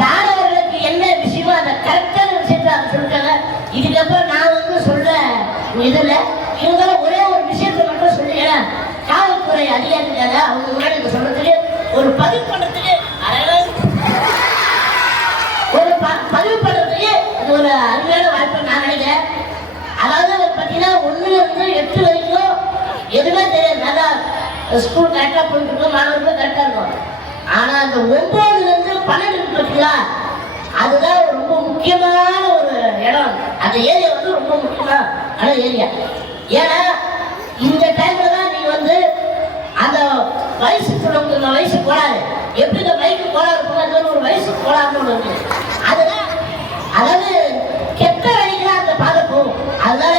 மாணவர்களுக்கு என்ன விஷயமோ அந்த கரெக்டான விஷயத்தை அவங்க சொல்லிட்டாங்க. இதுக்கப்புறம் நான் வந்து சொல்ல இதுல இருந்தாலும் ஒரே ஒரு விஷயத்தை மட்டும் சொல்லி, ஏன்னா காவல்துறை அதிகாரிக்காக அவங்க முன்னாடி சொல்றதுக்கு ஒரு பதிவு பண்றதுக்கு பதிவு பண்றதுக்கு அது ஒரு அருமையான வாய்ப்பு நான் நினைக்கிறேன். அதாவது பார்த்தீங்கன்னா 1 இருந்து 8 வரைக்கும் எதுவுமே தெரியாது, நல்லா ஸ்கூல் கரெக்டாக போயிட்டு இருக்கோம், மாணவர்களும் கரெக்டாக இருக்கும். ஆனா அந்த 9 இருந்து 12 பார்த்தீங்களா, அதுதான் ரொம்ப முக்கியமான ஒரு இடம். அந்த ஏரியா வந்து ரொம்ப முக்கியமான ஏரியா. ஏன்னா இந்த டைம்ல தான் நீங்க வந்து அந்த வயசு சொல்லுங்க, வயசு கோளாறு எப்படி இந்த பைக்கு கோளாறு இருக்கும், ஒரு வயசு கோளாறுன்னு ஒன்று இருக்கு. அதுதான் அதாவது கெட்ட வழிகளா அந்த பாதை போகும். அதனால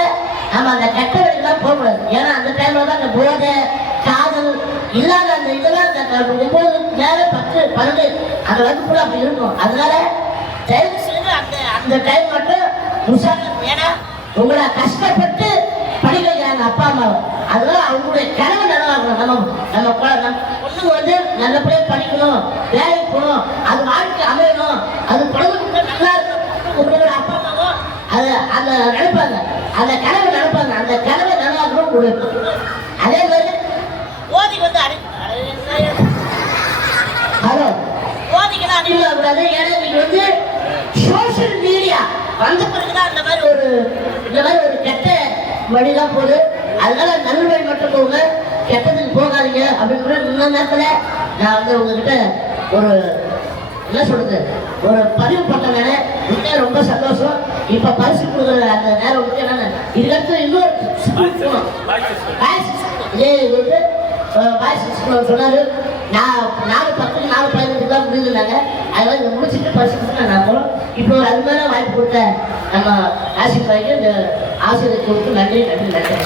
நம்ம அந்த கெட்ட வழிகெல்லாம் போகக்கூடாது. ஏன்னா அந்த டைம்ல தான் அந்த போதை காதல் இல்லாத அந்த இதெல்லாம் அந்த 9 நேரம் 10 12 அந்த வகுப்புல அப்படி இருக்கும். அதனால தயவு செய்து அந்த டைம் மட்டும் உஷாரம். ஏன்னா உங்களை கஷ்டப்பட்டு படிக்க வைக்கிறாங்க அப்பா அம்மா. அதனால அவங்களுடைய கனவு நனவாகணும். நம்ம பொண்ணுங்க வந்து நல்லபடியா படிக்கணும், வேலைக்கு போகணும், அது வாழ்க்கை அமையணும், அது குழந்தைங்க நல்லா இருக்கணும். உங்களோட அப்பா அம்மாவும் அதை நினைப்பாங்க, அந்த கனவை நினைப்பாங்க. அந்த கனவை நனவாகணும். அதே மாதிரி ஓதி வந்து ஹலோ ஓதிக்கெல்லாம் அடிமையாகக்கூடாது. ஏன்னா நீங்க வந்து சோசியல் மீடியா வந்த பிறகுதான் இந்த மாதிரி ஒரு கெட்ட வழிதான் போகுது. அதனால நல்ல வழி மட்டும் போங்க, கெட்டதுக்கு போகாதீங்க அப்படின்ற இந்த நேரத்துல நான் வந்து உங்ககிட்ட ஒரு என்ன சொல்றது ஒரு பதிவு பண்ணேன். உண்மையா ரொம்ப சந்தோஷம். இப்ப பரிசு கொடுக்குற அந்த நேரம் வந்து என்னன்னு இதுக்கடுத்து இன்னொரு சொன்னாரு. நான் 4:10 4:15 தான் முடிஞ்சிருந்தாங்க. அதனால இதை முடிச்சுட்டு பரிசு கொடுத்து நான் போகிறோம். இப்போ ஒரு அருமையான வாய்ப்பு கொடுத்த நம்ம ஆசிரியர் இந்த ஆசிரியருக்கு நன்றி நன்றி நன்றி.